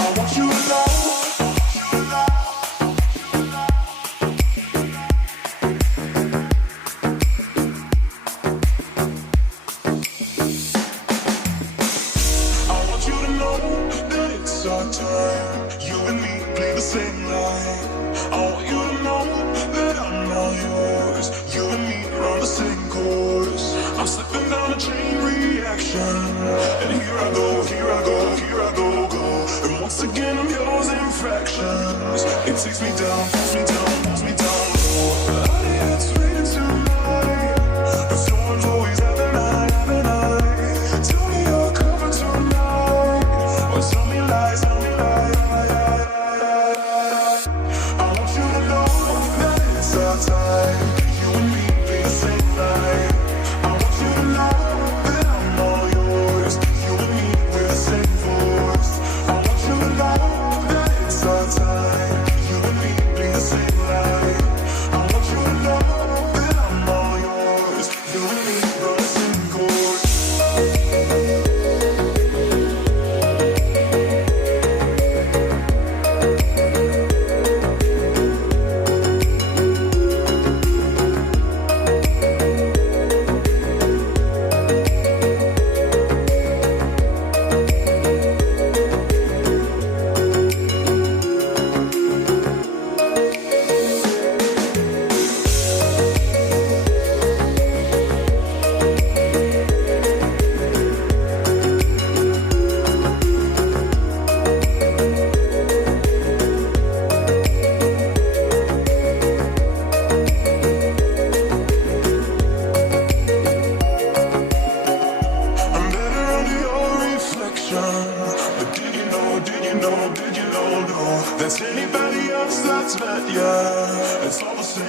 I want you to know. I want you to know that it's our time. You and me play the same line. I want you to know that I'm all yours. You and me run the same course. I'm slipping down a chain reaction, and here I go, here I go, here I go, go. And once again I'm yours in fractions. It takes me down, pulls me down, pulls me down low. It's waiting tonight, but someone's always having I. Tell me you're covered tonight, or tell me lies, tell me lies. I want you to know that it's our time. You and me play the same line. I want you to know that I'm all yours. You and me, we're the same force. I want you to know that it's our time. You and me play the same line. I want you to know that I'm all yours. You and me, we're the same course. I'm better under your reflection. But did you know, did you know, did you know, no? That's anybody else that's met ya. It's all the same.